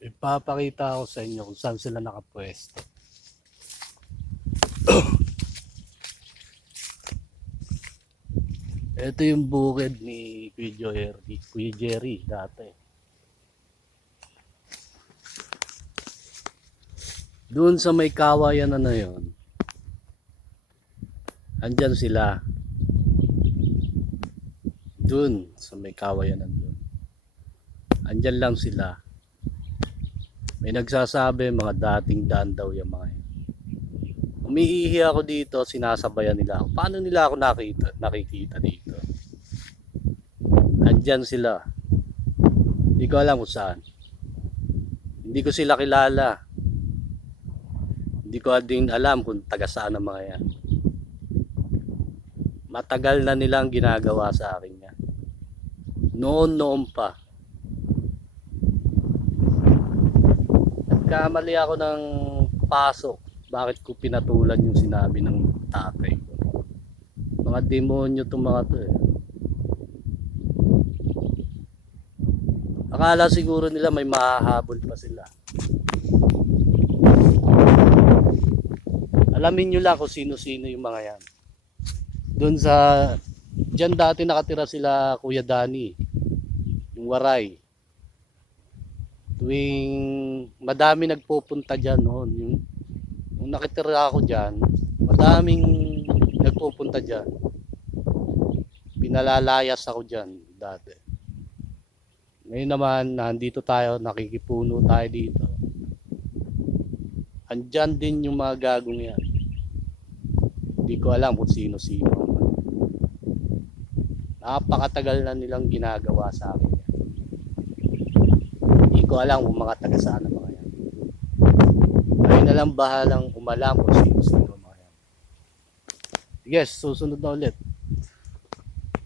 Ipapakita ko sa inyo kung saan sila nakapwesto. Ito yung bukid ni Kuya Jerry dati. Doon sa may kawayan na yun, andyan sila. Doon sa may kawayan na doon. Andyan lang sila. May nagsasabi mga dating daan daw yung mga yun. Umiihi ako dito, sinasabayan nila ako. Paano nila ako nakikita dito? Andyan sila. Hindi ko alam kung saan. Hindi ko sila kilala. Hindi ko din alam kung taga saan ang mga yan. Matagal na nilang ginagawa sa akin yan. Noon pa. Nagkamali ako ng pasok. Bakit ko pinatulan yung sinabi ng tatay ko? Mga demonyo itong mga to eh. Akala siguro nila may mahahabol pa sila. Alamin nyo lang kung sino-sino yung mga yan. Doon sa, dyan dati nakatira sila Kuya Dani, yung Waray. Tuwing madami nagpupunta dyan noon, yung nakitira ako dyan, madaming nagpupunta dyan. Pinalalayas ako dyan dati. Ngayon naman, nandito tayo, nakikipuno tayo dito. Andyan din yung mga gagong yan. Hindi ko alam kung sino-sino. Napakatagal na nilang ginagawa sa akin yan. Hindi ko alam kung mga taga saan ang mga yan. Ayun na lang bahalang umalam kung sino-sino mga yan. Yes, susunod na ulit.